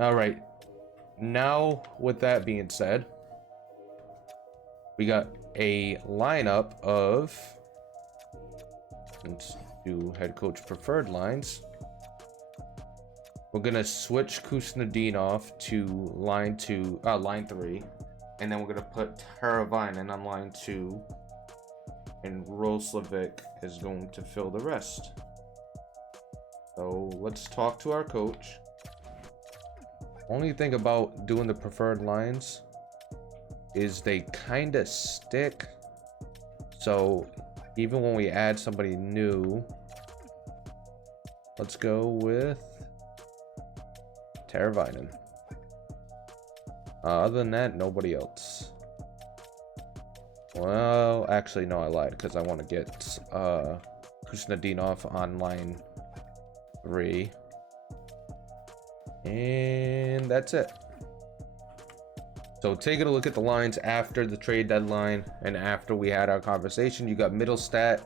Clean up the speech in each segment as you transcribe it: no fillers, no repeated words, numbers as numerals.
All right. Now, with that being said, we got a lineup of, let's do head coach preferred lines. We're gonna switch Kusnadinov to line 3, and then we're gonna put Taravainen on line 2, and Roslovic is going to fill the rest. So let's talk to our coach. Only thing about doing the preferred lines is they kind of stick. So even when we add somebody new, let's go with Taravainen. Other than that, nobody else. Well, actually, no, I lied because I want to get Kusnadinov on line 3. And that's it. So taking a look at the lines after the trade deadline and after we had our conversation, you got Middlestat,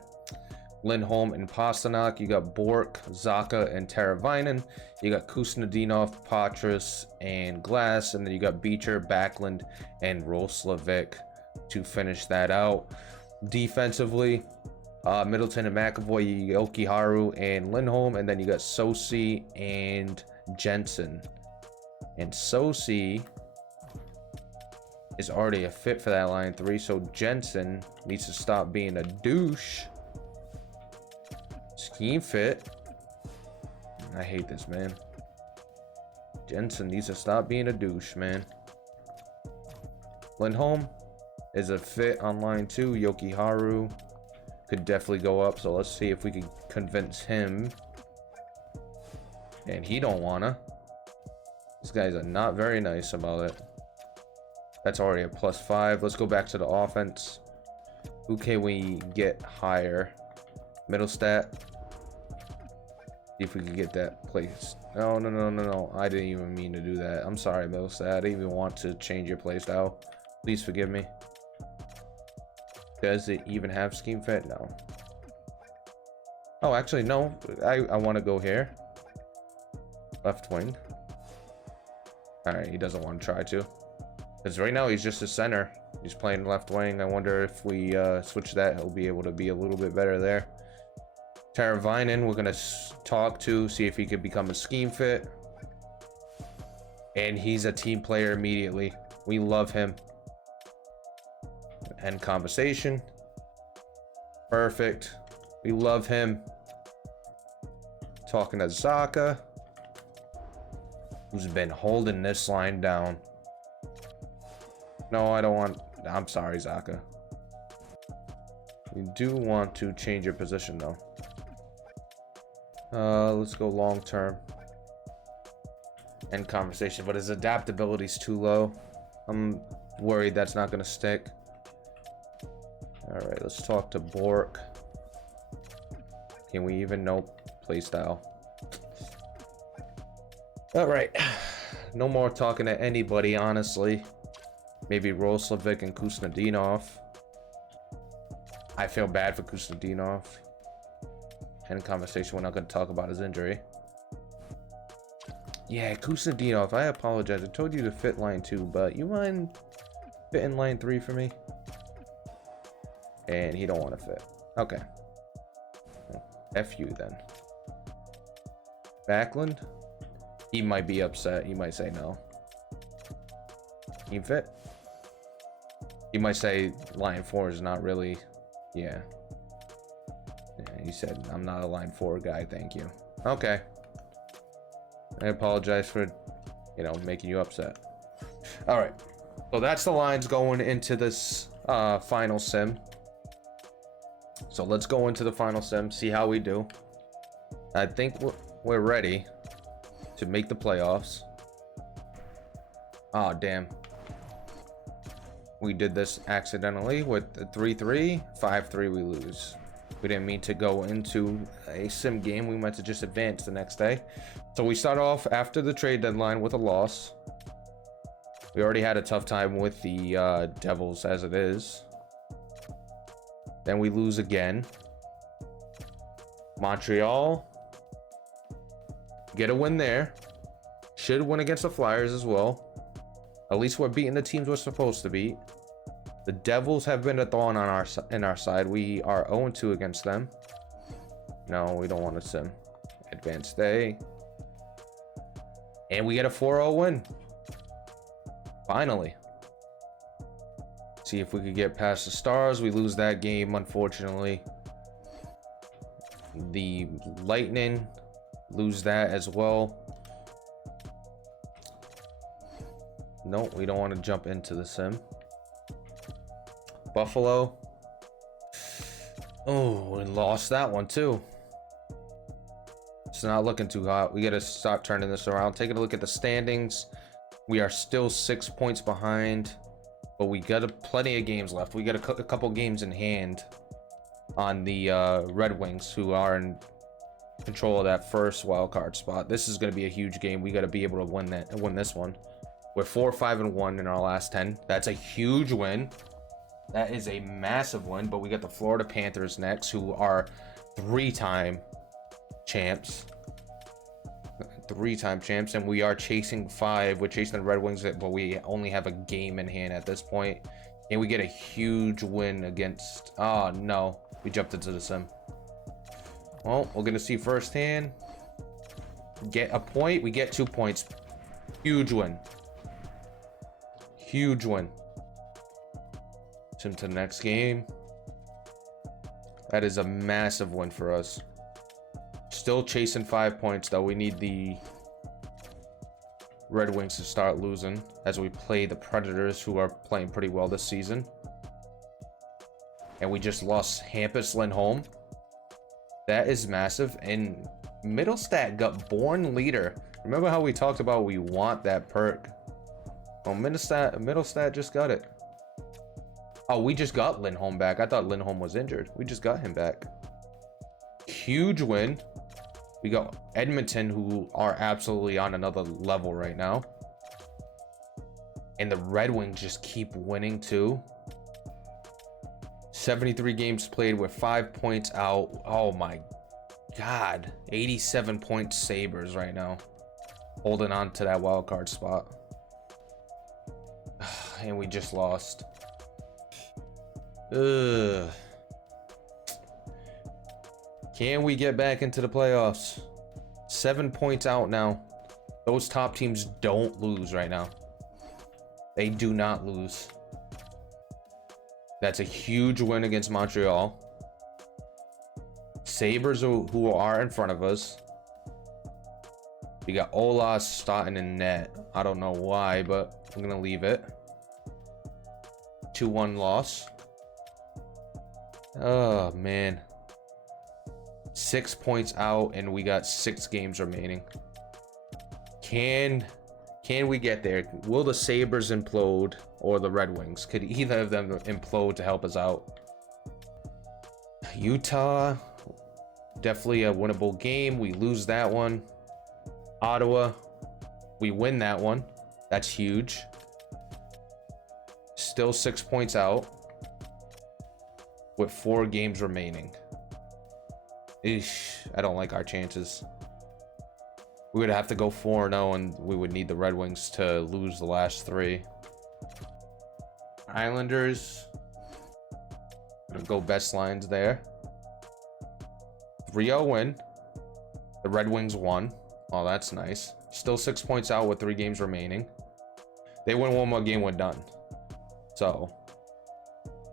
Lindholm, and Pasternak. You got Bork, Zacha, and Taravainen. You got Kusnadinov, Patras, and Glass. And then you got Beecher, Backlund, and Roslovic to finish that out. Defensively, Middleton and McAvoy, Yokiharu, and Lindholm. And then you got Sosi and Jensen. And Sosi is already a fit for that line 3, so Jensen needs to stop being a douche. Scheme fit. I hate this, man. Jensen needs to stop being a douche, man. Lindholm is a fit on line 2. Yokiharu could definitely go up, so let's see if we can convince him. And he don't wanna. These guys are not very nice about it. That's already a +5. Let's go back to the offense. Who can we get higher? Middlestat. See if we can get that place. No. I didn't even mean to do that. I'm sorry, Middlestat. I didn't even want to change your play style. Please forgive me. Does it even have scheme fit? No. Oh, actually, no. I want to go here. Left wing. Alright, he doesn't want to try to. Because right now he's just a center. He's playing left wing. I wonder if we switch that, he'll be able to be a little bit better there. Taravainen, we're going to talk to, see if he could become a scheme fit. And he's a team player immediately. We love him. End conversation. Perfect. We love him. Talking to Zacha, who's been holding this line down. No, I don't want... I'm sorry, Zacha. We do want to change your position, though. Let's go long term. End conversation, but his adaptability is too low. I'm worried that's not going to stick. Alright, let's talk to Bork. Can we even... Nope. Playstyle. Alright. No more talking to anybody, honestly. Maybe Roslovic and Kusnadinov. I feel bad for Kusnadinov. End conversation, we're not going to talk about his injury. Yeah, Kusnadinov, I apologize. I told you to fit line 2, but you mind fitting line 3 for me? And he don't want to fit. Okay. F you then. Backlund? He might be upset. He might say no. Team fit? He might say line 4 is not really... Yeah. He said, I'm not a line 4 guy, thank you. Okay. I apologize for, making you upset. Alright. So that's the lines going into this final sim. So let's go into the final sim, see how we do. I think we're ready to make the playoffs. Oh, damn. We did this accidentally with the 3-3, 5-3 we lose. We didn't mean to go into a sim game. We meant to just advance the next day. So we start off after the trade deadline with a loss. We already had a tough time with the Devils as it is. Then we lose again. Montreal. Get a win there. Should win against the Flyers as well. At least we're beating the teams we're supposed to beat. The Devils have been a thorn on our side. We are 0-2 against them. No, we don't want to sim. Advanced day. And we get a 4-0 win. Finally. See if we could get past the Stars. We lose that game, unfortunately. The Lightning lose that as well. No, we don't want to jump into the sim. Buffalo. Oh, we lost that one too. It's not looking too hot. We got to start turning this around. Taking a look at the standings. We are still 6 points behind, but we got plenty of games left. We got a couple games in hand on the Red Wings, who are in control of that first wild card spot. This is going to be a huge game. We got to be able to win this one. We're 4-5-1 in our last 10. That's a huge win. That is a massive win. But we got the Florida Panthers next, who are three-time champs. Three-time champs, and we are chasing 5. We're chasing the Red Wings, but we only have a game in hand at this point. And we get a huge win against... Oh, no. We jumped into the sim. Well, we're going to see firsthand. Get a point. We get 2 points. Huge win. Huge win. Sim to the next game. That is a massive win for us. Still chasing 5 points, though. We need the Red Wings to start losing as we play the Predators, who are playing pretty well this season. And we just lost Hampus Lindholm. That is massive. And Middlestat got born leader. Remember how we talked about we want that perk? Well, Middlestat just got it. Oh, we just got Lindholm back. I thought Lindholm was injured. We just got him back. Huge win. We got Edmonton, who are absolutely on another level right now. And the Red Wings just keep winning too. 73 games played with 5 points out. Oh my God. 87 point Sabres right now. Holding on to that wild card spot. And we just lost. Ugh. Can we get back into the playoffs? 7 points out now. Those top teams don't lose right now. They do not lose. That's a huge win against Montreal. Sabres, who are in front of us. We got Ola starting in net. I don't know why, but I'm going to leave it. 2-1 loss. Oh, man. 6 points out, and we got 6 games remaining. Can we get there? Will the Sabres implode or the Red Wings? Could either of them implode to help us out? Utah, definitely a winnable game. We lose that one. Ottawa, we win that one. That's huge. Still 6 points out with 4 games remaining. Eesh, I don't like our chances. We would have to go 4-0, and we would need the Red Wings to lose the last 3. Islanders, gonna go best lines there. 3-0 win. The Red Wings won. Oh, that's nice. Still 6 points out with 3 games remaining. They win 1 more game, we're done. So,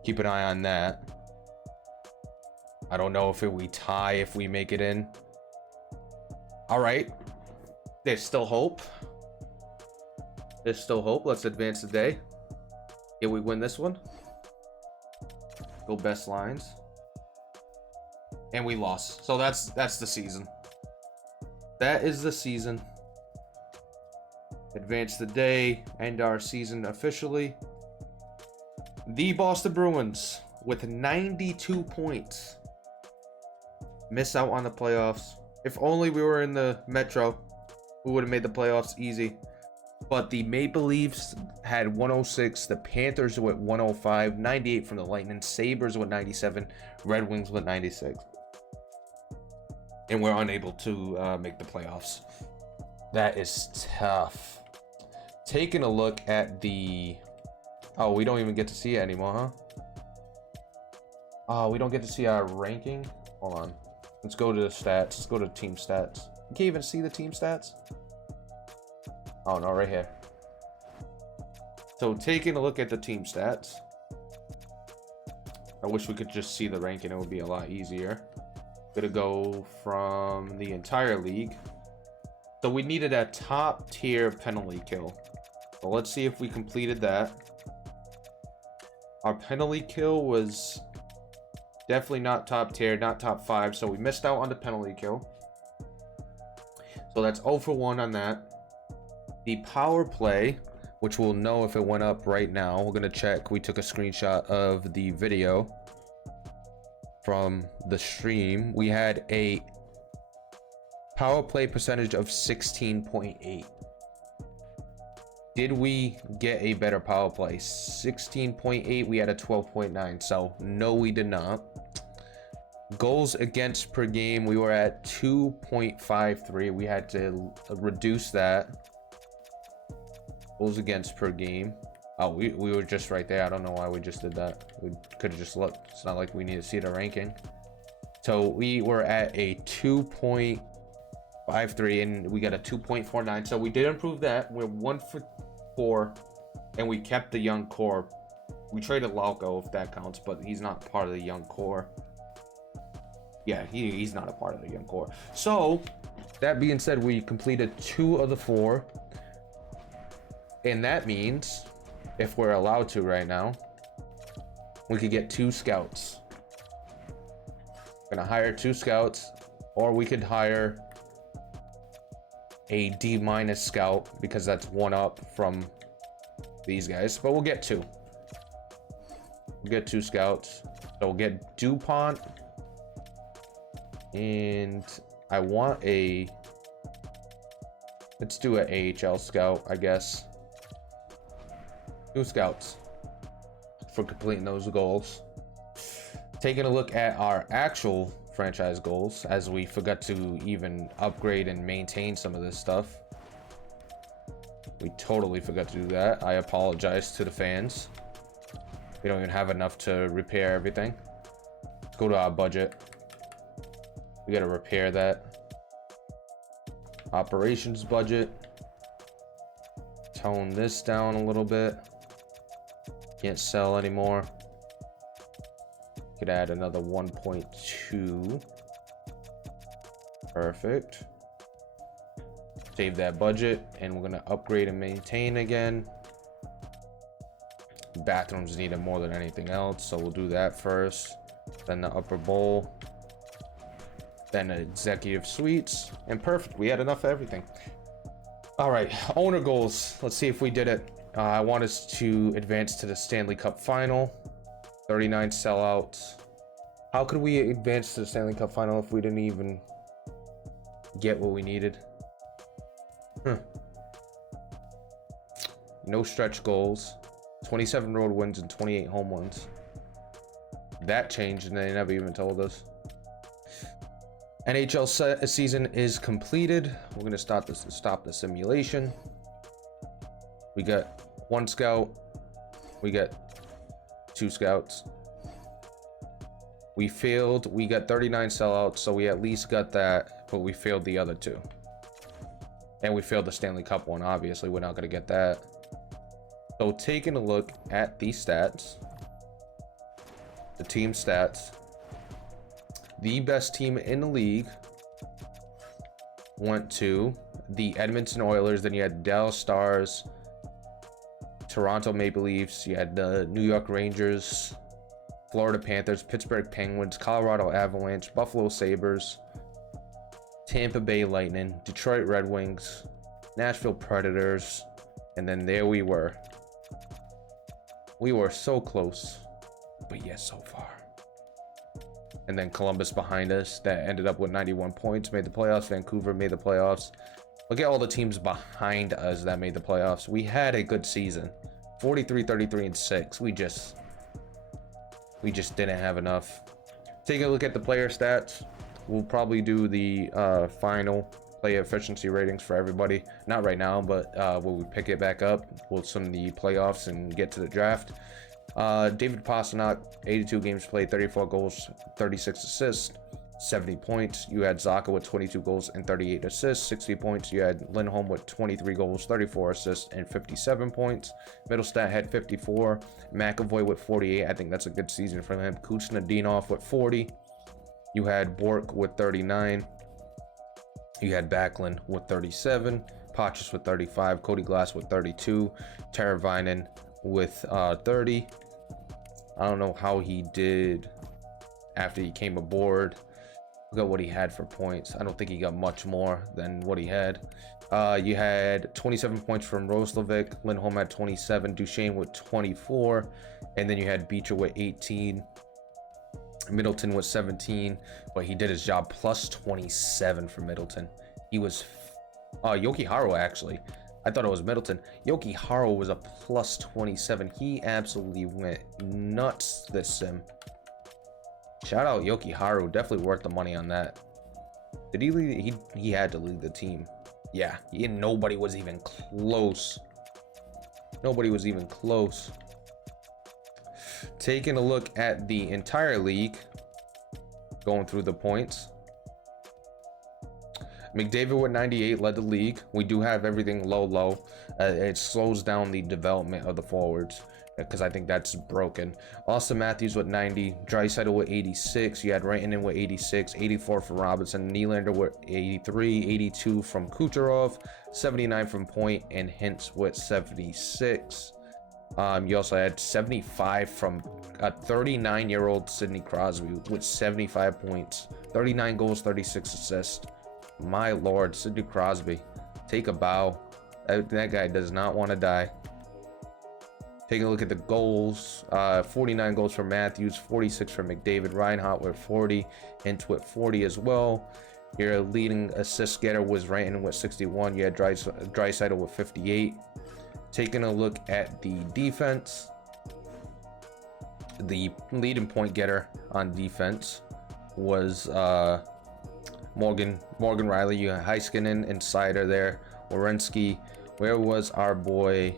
keep an eye on that. I don't know if we tie if we make it in. All right. There's still hope. There's still hope. Let's advance the day. Can we win this one? Go best lines. And we lost. So that's the season. That is the season. Advance the day. End our season officially. The Boston Bruins with 92 points. Miss out on the playoffs. If only we were in the Metro, we would have made the playoffs easy. But the Maple Leafs had 106, the Panthers with 105, 98 from the Lightning, Sabres with 97, Red Wings with 96. And we're unable to make the playoffs. That is tough. Taking a look at the... Oh, we don't even get to see it anymore, huh? Oh, we don't get to see our ranking? Hold on. Let's go to the stats. Let's go to team stats. You can't even see the team stats? Oh, no, right here. So, taking a look at the team stats. I wish we could just see the ranking. It would be a lot easier. Gonna go from the entire league. So we needed a top tier penalty kill. So let's see if we completed that. Our penalty kill was definitely not top tier, not top 5. So we missed out on the penalty kill. So that's 0 for 1 on that. The power play, which we'll know if it went up right now. We're gonna check. We took a screenshot of the video from the stream. We had a power play percentage of 16.8. Did we get a better power play? 16.8. We had a 12.9. So no, we did not. Goals against per game, we were at 2.53. We had to reduce that. Goals against per game. Oh, we were just right there. I don't know why we just did that. We could have just looked. It's not like we need to see the ranking. So we were at a 2.53 and we got a 2.49. So we did improve that. We're 1 for 4 and we kept the young core. We traded Lauco if that counts, but he's not part of the young core. Yeah, he's not a part of the young core. So that being said, we completed 2 of the 4. And that means, if we're allowed to right now, we could get 2 scouts. We're gonna hire 2 scouts, or we could hire a D- scout because that's 1 up from these guys. But we'll get 2. We'll get 2 scouts. So we'll get DuPont, and I want a... Let's do an AHL scout, I guess. 2 scouts for completing those goals. Taking a look at our actual franchise goals, as we forgot to even upgrade and maintain some of this stuff. We totally forgot to do that. I apologize to the fans. We don't even have enough to repair everything. Let's go to our budget. We gotta repair that. Operations budget. Tone this down a little bit. Can't sell anymore. Could add another 1.2. Perfect. Save that budget, and we're gonna upgrade and maintain again. Bathrooms needed more than anything else, so we'll do that first. Then the upper bowl. Then the executive suites, and perfect. We had enough of everything. All right, owner goals. Let's see if we did it. I want us to advance to the Stanley Cup final. 39 sellouts. How could we advance to the Stanley Cup final if we didn't even get what we needed? No stretch goals. 27 road wins and 28 home wins. That changed and they never even told us. NHL season is completed. We're gonna stop the simulation. We got 1 scout. We got 2 scouts. We failed. We got 39 sellouts, so we at least got that, but we failed the other 2. And we failed the Stanley Cup one. Obviously, we're not gonna get that. So taking a look at the stats, the team stats. The best team in the league went to the Edmonton Oilers. Then you had Dallas Stars, Toronto Maple Leafs. You had the New York Rangers, Florida Panthers, Pittsburgh Penguins, Colorado Avalanche, Buffalo Sabres, Tampa Bay Lightning, Detroit Red Wings, Nashville Predators, and then there we were. We were so close, but yet so far. And then Columbus behind us that ended up with 91 points, made the playoffs. Vancouver made the playoffs. Look at all the teams behind us that made the playoffs. We had a good season. 43, 33, and 6. We just didn't have enough. Take a look at the player stats. We'll probably do the final player efficiency ratings for everybody. Not right now, but when we pick it back up with some of the playoffs and get to the draft. David Pastrnak, 82 games played, 34 goals, 36 assists, 70 points. You had Zacha with 22 goals and 38 assists, 60 points. You had Lindholm with 23 goals, 34 assists, and 57 points. Middlestat had 54. McAvoy with 48. I think that's a good season for him. Kuznetsov with 40. You had Bork with 39. You had Backlund with 37. Potchus with 35. Cody Glass with 32. Teravainen with 30. I don't know how he did after he came aboard. Look at what he had for points. I don't think he got much more than what he had. You had 27 points from Roslovic. Lindholm had 27. Duchesne with 24. And then you had Beecher with 18. Middleton was 17, but he did his job. Plus 27 for Middleton. He was Yoki-Haru, actually. I thought it was Middleton. Yoki-Haru was a plus 27. He absolutely went nuts this sim. Shout out Yoki-Haru. Definitely worth the money on that. Did he lead? He had to lead the team. Yeah, nobody was even close. Nobody was even close. Taking a look at the entire league, going through the points. McDavid with 98 led the league. We do have everything low. It slows down the development of the forwards because I think that's broken. Austin Matthews with 90, Draisaitl with 86. You had Rantanen with 86, 84 from Robinson, Nylander with 83, 82 from Kucherov, 79 from Point, and Hintz with 76. You also had 75 from a 39-year-old Sidney Crosby with 75 points, 39 goals, 36 assists. My lord, Sidney Crosby, take a bow. That guy does not want to die. Taking a look at the goals, 49 goals for Matthews, 46 for McDavid, Reinhart with 40, Hintz with 40 as well. Your leading assist getter was Rantanen with 61. You had Draisaitl with 58. Taking a look at the defense, the leading point getter on defense was Morgan Riley. You had Heiskanen and Seider there. Werenski. Where was our boy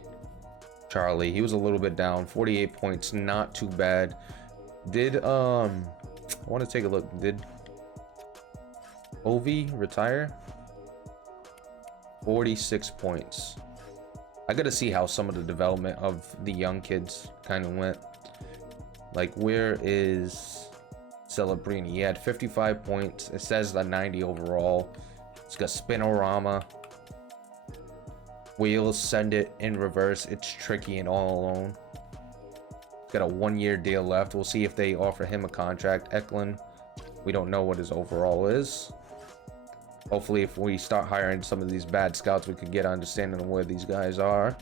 Charlie? He was a little bit down. 48 points, not too bad. Did I want to take a look? Did Ovi retire? 46 points. I gotta see how some of the development of the young kids kind of went. Like, where is Celebrini? He had 55 points. It says the 90 overall. It's got Spinorama. Wheels, send it in reverse. It's tricky and all alone. It's got a 1-year deal left. We'll see if they offer him a contract. Eklund, we don't know what his overall is. Hopefully, if we start hiring some of these bad scouts, we could get an understanding of where these guys are.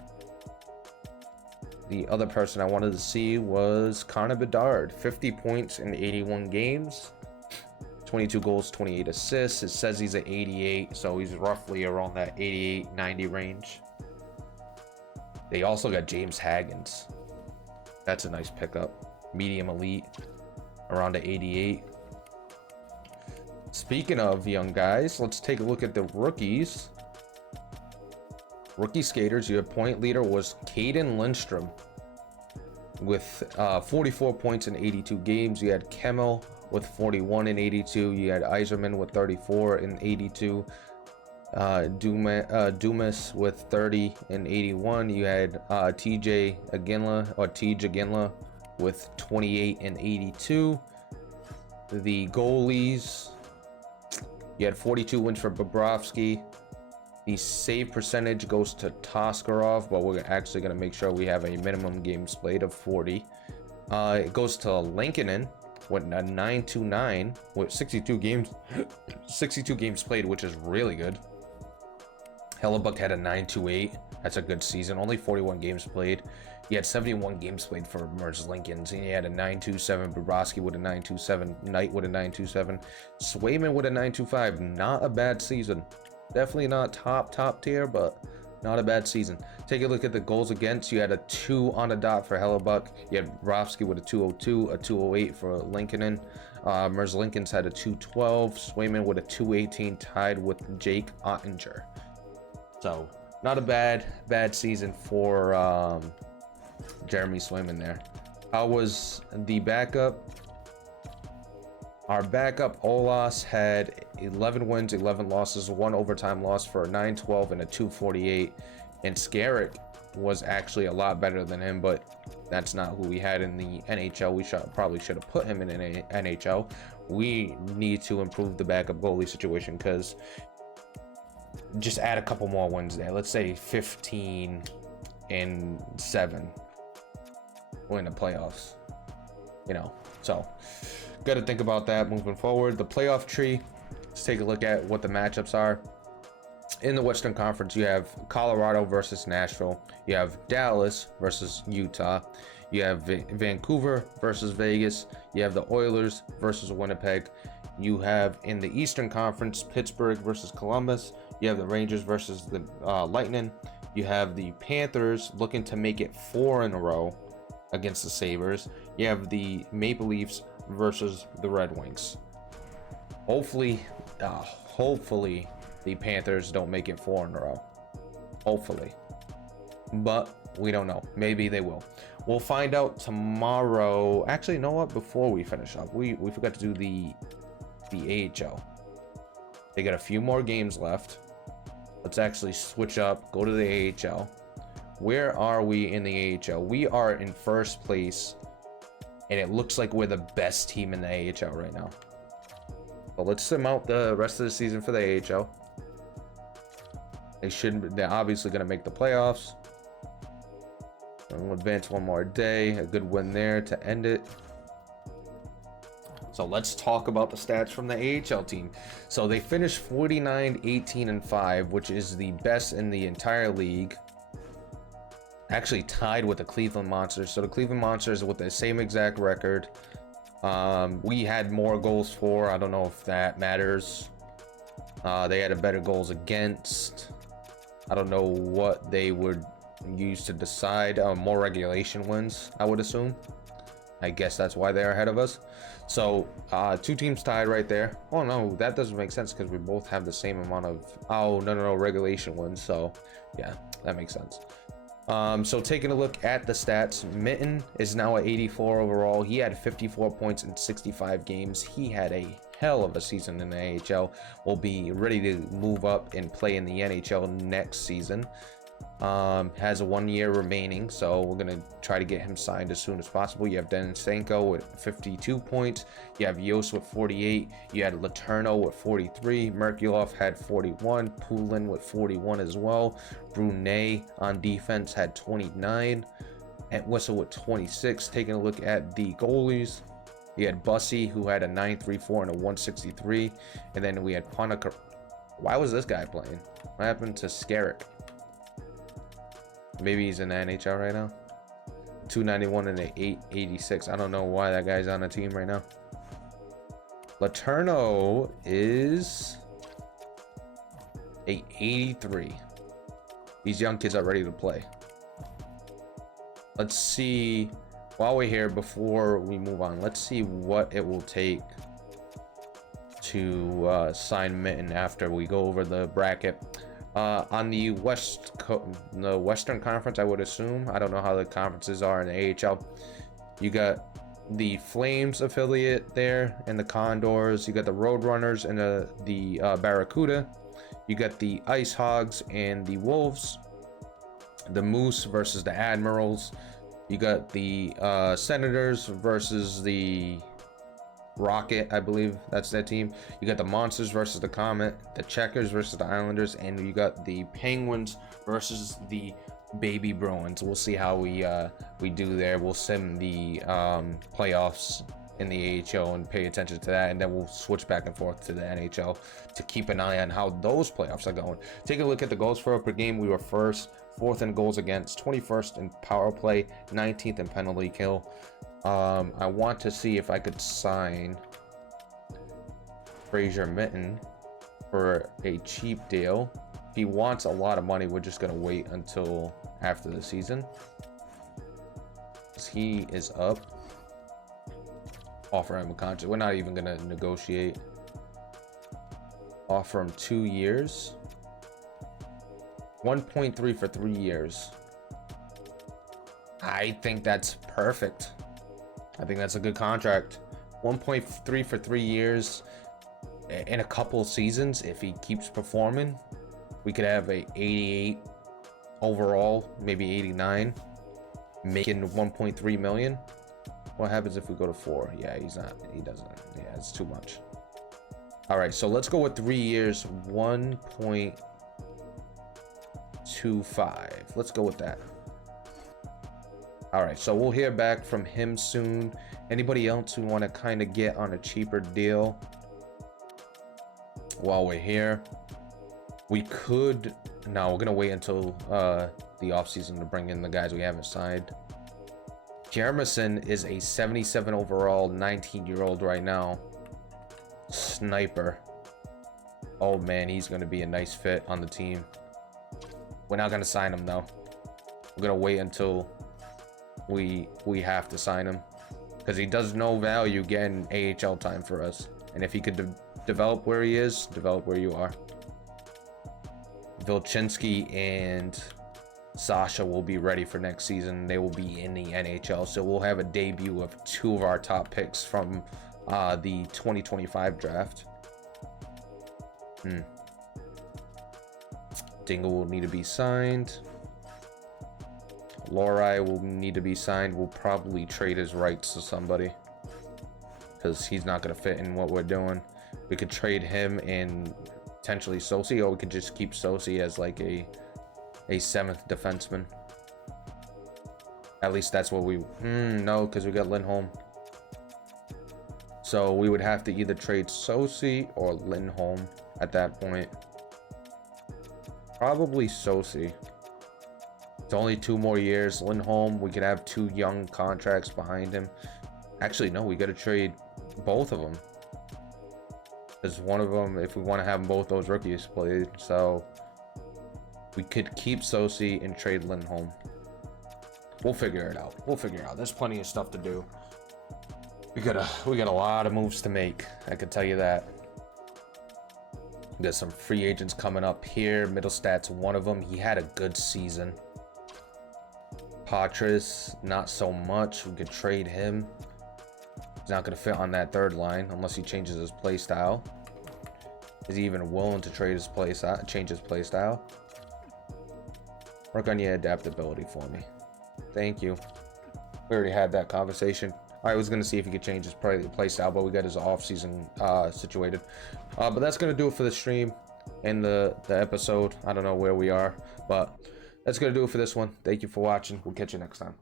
The other person I wanted to see was Connor Bedard. 50 points in 81 games. 22 goals, 28 assists. It says he's at 88, so he's roughly around that 88-90 range. They also got James Haggins. That's a nice pickup. Medium elite, around the 88. Speaking of young guys, let's take a look at the rookies. Rookie skaters, your point leader was Caden Lindstrom with 44 points in 82 games. You had Kemmel with 41 in 82. You had Yzerman with 34 in 82. Dumas with 30 in 81. You had TJ Aginla with 28 in 82. The goalies, you had 42 wins for Bobrovsky. The save percentage goes to Toskarov, but we're actually going to make sure we have a minimum games played of 40. It goes to Lankinen with a 929 with 62 games, 62 games played, which is really good. Hellebuck had a 928. That's a good season. Only 41 games played. He had 71 games played for Merz Lincolns. He had a 927. Bobrovsky with a 927. Knight with a 927. Swayman with a 925. Not a bad season. Definitely not top tier, but Not a bad season. Take a look at the goals against. You had a 2 on the dot for Hellebuck. You had Brovsky with a 202, a 208 for Lincoln. Merzlikins had a 212. Swayman with a 218, tied with Jake Ottinger. So not a bad season for Jeremy Swayman there. How was the backup? Our backup Olas had 11 wins, 11 losses, 1 overtime loss for a 912 and a 248. And Skarek was actually a lot better than him, but that's not who we had in the NHL. We probably should have put him in an NHL. We need to improve the backup goalie situation, because just add a couple more wins there. Let's say 15 and 7. We're in the playoffs, you know, so got to think about that moving forward. The playoff tree, let's take a look at what the matchups are. In the Western Conference, you have Colorado versus Nashville. You have Dallas versus Utah. You have Vancouver versus Vegas. You have the Oilers versus Winnipeg. You have in the Eastern Conference, Pittsburgh versus Columbus. You have the Rangers versus the Lightning. You have the Panthers looking to make it 4 in a row against the Sabres. You have the Maple Leafs versus the Red Wings. Hopefully the Panthers don't make it 4 in a row. Hopefully, but we don't know. Maybe they will. We'll find out tomorrow. Actually, you know what? Before we finish up, we forgot to do the AHL. They got a few more games left. Let's actually switch up. Go to the AHL. Where are we in the AHL? We are in first place, and it looks like we're the best team in the AHL right now. But let's sim out the rest of the season for the AHL. They're obviously going to make the playoffs. And we'll advance one more day. A good win there to end it. So let's talk about the stats from the AHL team. So they finished 49, 18, and 5, which is the best in the entire league. Actually tied with the Cleveland Monsters. So the Cleveland Monsters with the same exact record. We had more goals for. I don't know if that matters. They had a better goals against. I don't know what they would use to decide. More regulation wins, I would assume. I guess that's why they're ahead of us. So 2 teams tied right there. Oh no, that doesn't make sense because we both have the same amount of, oh no, regulation wins. So yeah, that makes sense. So taking a look at the stats, Mitten is now at 84 overall. He had 54 points in 65 games. He had a hell of a season in the AHL. Will be ready to move up and play in the NHL next season. Has a 1 year remaining, so we're gonna try to get him signed as soon as possible. You have Denisenko with 52 points. You have Yost with 48. You had Letourneau with 43. Merkulov had 41. Poulin with 41 as well. Brunet on defense had 29. And Whistle with 26. Taking a look at the goalies, you had Bussy, who had a 934 and a 163, and then we had Ponakar. Why was this guy playing? What happened to Skarek? Maybe he's in the NHL right now. 291 and an 886. I don't know why that guy's on a team right now. Letourneau is a 83. These young kids are ready to play. Let's see. While we're here, before we move on, let's see what it will take to sign Mitten after we go over the bracket. On the Western Conference, I would assume. I don't know how the conferences are in the AHL. You got the Flames affiliate there and the Condors. You got the Roadrunners and the Barracuda. You got the Ice Hogs and the Wolves. The Moose versus the Admirals. You got the Senators versus the Rocket, I believe that's their team. You got the Monsters versus the Comet, the Checkers versus the Islanders, and you got the Penguins versus the Baby Bruins. We'll see how we do there. We'll sim the playoffs in the AHL and pay attention to that, and then we'll switch back and forth to the NHL to keep an eye on how those playoffs are going. Take a look at the goals for per game. We were first, 4th in goals against, 21st in power play, 19th in penalty kill. I want to see if I could sign Fraser Mitten for a cheap deal. If he wants a lot of money, we're just gonna wait until after the season. He is up. Offer him a contract. We're not even gonna negotiate. Offer him 2 years. 1.3 for 3 years. I think that's perfect. I think that's a good contract. 1.3 for 3 years. In a couple seasons, if he keeps performing, we could have a 88 overall, maybe 89, making 1.3 million. What happens if we go to 4? Yeah, he doesn't. Yeah, it's too much. All right, so let's go with 3 years, 1.25. Let's go with that. All right, so we'll hear back from him soon. Anybody else who want to kind of get on a cheaper deal while we're here? We could. No, we're gonna wait until the off season to bring in the guys we haven't signed. Jeremison is a 77 overall, 19-year-old right now. Sniper. Oh man, he's gonna be a nice fit on the team. We're not gonna sign him though. We're gonna wait until we have to sign him, because he does no value getting AHL time for us. And if he could develop where he is, develop where you are. Vilchinsky and Sasha will be ready for next season. They will be in the NHL, so we'll have a debut of 2 of our top picks from the 2025 draft. Dingle will need to be signed. Lorai will need to be signed. We'll probably trade his rights to somebody, because he's not going to fit in what we're doing. We could trade him and potentially Sosi, or we could just keep Sosi as like a 7th defenseman. At least that's what we... no, because we got Lindholm. So we would have to either trade Sosi or Lindholm at that point. Probably Sosi. It's only 2 more years. Lindholm, we could have 2 young contracts behind him. Actually, no, we got to trade both of them. Because one of them, if we want to have both those rookies played, so we could keep Sosi and trade Lindholm. We'll figure it out. We'll figure it out. There's plenty of stuff to do. We got a lot of moves to make. I can tell you that. We got some free agents coming up here. Middlestad's one of them. He had a good season. Patras, not so much. We could trade him. He's not going to fit on that 3rd line unless he changes his play style. Is he even willing to trade his play style, change his play style? Work on your adaptability for me. Thank you. We already had that conversation. I was going to see if he could change his play style, but we got his off-season situated. But that's going to do it for the stream and the episode. I don't know where we are, but that's going to do it for this one. Thank you for watching. We'll catch you next time.